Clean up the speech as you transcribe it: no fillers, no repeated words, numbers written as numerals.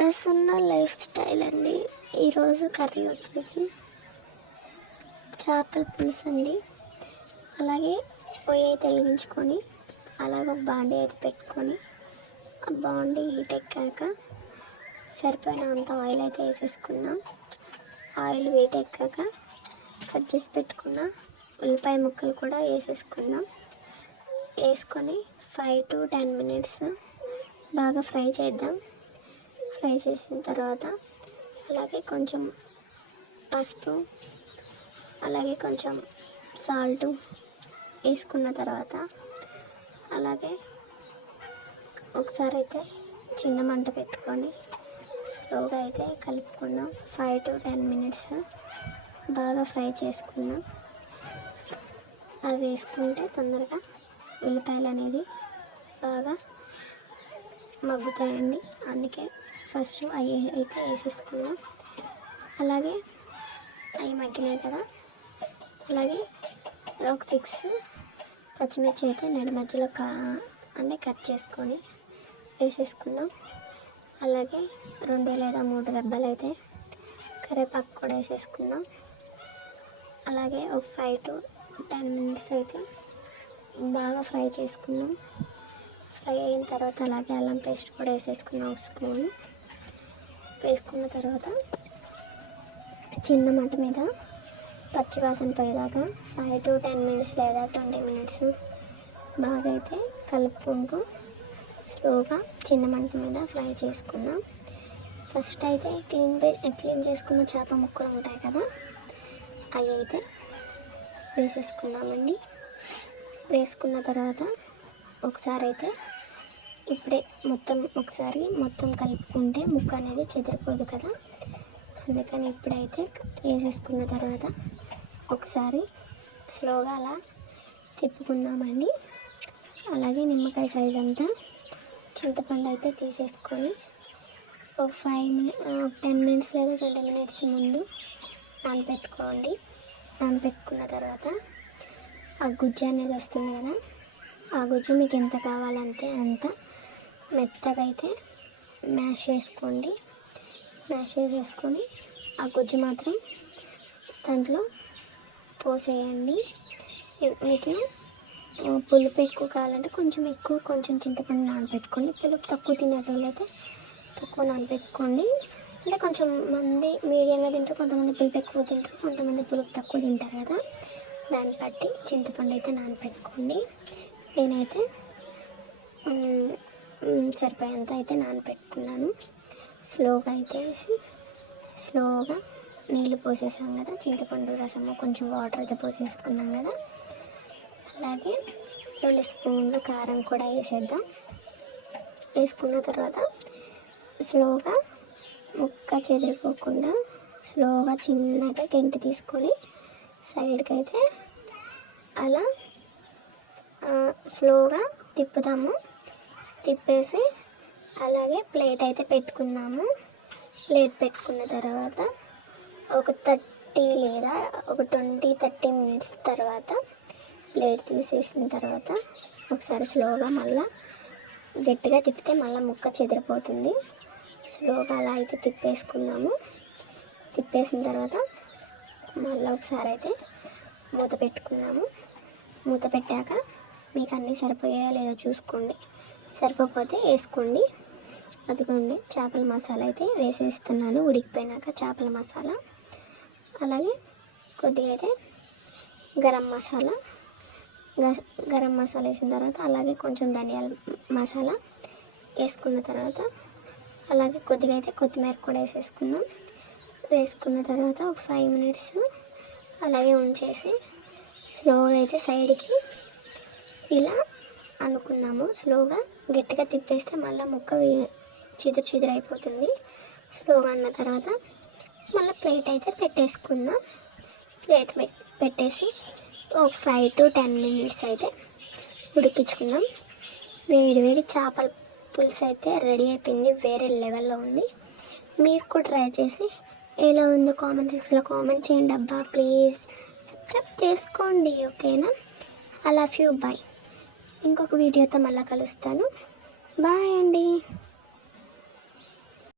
Prasanna life style అండి. ఈరోజు curry వచ్చేసి చేపల పులుసు అండి. అలాగే పొయ్యి అయితే వెలిగించుకొని అలాగే ఒక బాండీ అయితే పెట్టుకొని ఆ బాండీ హీట్ ఎక్కాక సరిపోయినంత ఆయిల్ అయితే వేసేసుకుందాం. ఆయిల్ హీట్ ఎక్కాక కట్ చేసి పెట్టుకున్న ఉల్లిపాయ ముక్కలు కూడా వేసేసుకుందాం. వేసుకొని 5 to 10 minutes బాగా ఫ్రై చేద్దాం. ఫ్రై చేసిన తర్వాత అలాగే కొంచెం పసుపు అలాగే కొంచెం సాల్ట్ వేసుకున్న తర్వాత అలాగే ఒకసారి అయితే చిన్న మంట పెట్టుకొని స్లోగా అయితే కలుపుకుందాం. 5 to 10 minutes బాగా ఫ్రై చేసుకుందాం. అవి వేసుకుంటే తొందరగా ఉల్లిపాయలు అనేది బాగా మగ్గుతాయండి. అందుకే ఫస్ట్ అవి అయితే వేసేసుకున్నాం. అలాగే అవి మగ్గినాయి కదా, అలాగే ఒక 6 పచ్చిమిర్చి అయితే నడి మధ్యలో అంటే కట్ చేసుకొని వేసేసుకుందాం. అలాగే 2 లేదా 3 రెబ్బలు అయితే కరివేపాకు కూడా వేసేసుకుందాం. అలాగే ఒక 5 to 10 minutes అయితే బాగా ఫ్రై చేసుకుందాం. ఫ్రై అయిన తర్వాత అలాగే అల్లం పేస్ట్ కూడా వేసేసుకున్నాం. 1 స్పూన్ వేసుకున్న తర్వాత చిన్న మంట మీద పచ్చివాసన పోయేదాకా 5 to 10 minutes లేదా 20 minutes బాగా అయితే కలుపుకుంటూ స్లోగా చిన్న మంట మీద ఫ్రై చేసుకుందాం. ఫస్ట్ అయితే క్లీన్ చేసుకున్న చేప ముక్కలు ఉంటాయి కదా, అవి అయితే వేసేసుకుందామండి. వేసుకున్న తర్వాత ఒకసారి అయితే ఇప్పుడే మొత్తం కలుపుకుంటే ముక్క అనేది చెదిరిపోదు కదా, అందుకని ఇప్పుడైతే వేసేసుకున్న తర్వాత ఒకసారి స్లోగా అలా తిప్పుకుందామండి. అలాగే నిమ్మకాయ సైజ్ అంతా చింతపండు అయితే తీసేసుకొని ఒక 10 minutes లేదా 20 minutes ముందు నానబెట్టుకోండి. నానబెట్టుకున్న తర్వాత ఆ గుజ్జు అనేది వస్తుంది కదా, ఆ గుజ్జు మీకు ఎంత కావాలంటే అంత మెత్తగా అయితే మ్యాష్ చేసుకోండి. మ్యాష్ చేసేసుకొని ఆ గుజ్జు మాత్రం దాంట్లో పోసేయండి. మీకు పులుపు ఎక్కువ కావాలంటే కొంచెం చింతపండు నానబెట్టుకోండి. పులుపు తక్కువ తినేటోళ్ళైతే తక్కువ నానబెట్టుకోండి. అంటే కొంచెం మంది మీడియంగా తింటారు, కొంతమంది పులుపు ఎక్కువ తింటారు, కొంతమంది పులుపు తక్కువ తింటారు కదా, దాన్ని బట్టి చింతపండు అయితే నానబెట్టుకోండి. నేనైతే సరిపోయేంత అయితే నానబెట్టుకున్నాను. స్లోగా అయితే వేసి స్లోగా నీళ్ళు పోసేసాం కదా, చింతపండు రసము కొంచెం వాటర్ అయితే పోసేసుకున్నాం కదా, అలాగే 2 స్పూన్లు కారం కూడా వేసేద్దాం. వేసుకున్న తర్వాత స్లోగా ముక్క చెదిరిపోకుండా స్లోగా చిన్నగా గంటి తీసుకొని సైడ్కి అయితే అలా స్లోగా తిప్పుదాము. తిప్పేసి అలాగే ప్లేట్ అయితే పెట్టుకుందాము. ప్లేట్ పెట్టుకున్న తర్వాత ఒక 30 లేదా ఒక 20-30 minutes తర్వాత ప్లేట్ తీసేసిన తర్వాత ఒకసారి స్లోగా మళ్ళీ గట్టిగా తిప్పితే మళ్ళీ ముక్క చెదిరిపోతుంది. స్లోగా అలా అయితే తిప్పేసుకుందాము. తిప్పేసిన తర్వాత మళ్ళీ ఒకసారి అయితే మూత పెట్టుకుందాము. మూత పెట్టాక మీకు అన్నీ సరిపోయాయో లేదో చూసుకోండి, సరిపోతే వేసుకోండి. అదిగోండి చేపల మసాలా అయితే వేసేస్తున్నాను ఉడికిపోయినాక చేపల మసాలా. అలాగే కొద్దిగా అయితే గరం మసాలా వేసిన తర్వాత అలాగే కొంచెం ధనియాల మసాలా వేసుకున్న తర్వాత అలాగే కొద్దిగా అయితే కొత్తిమీర కూడా వేసేసుకుందాం. వేసుకున్న తర్వాత ఒక 5 minutes అలాగే ఉంచేసి స్లోగా అయితే సైడ్కి ఇలా అనుకుందాము. స్లోగా గట్టిగా తిప్పేస్తే మళ్ళీ ముక్క చిదురు అయిపోతుంది. స్లోగా అన్న తర్వాత మళ్ళీ ప్లేట్ అయితే పెట్టేసుకుందాం. ప్లేట్ పెట్టేసి ఒక 5 to 10 minutes అయితే ఉడికించుకుందాం. వేడి చేపల పులుసు అయితే రెడీ అయిపోయింది, వేరే లెవెల్లో ఉంది. మీరు కూడా ట్రై చేసి ఎలా ఉందో కామెంట్ సెక్షన్లో కామెంట్ చేయండి అబ్బా. ప్లీజ్ సబ్స్క్రైబ్ చేసుకోండి, ఓకేనా? I love you, bye. ఇంకొక వీడియోతో మళ్ళీ కలుస్తాను. బాయ్ అండి.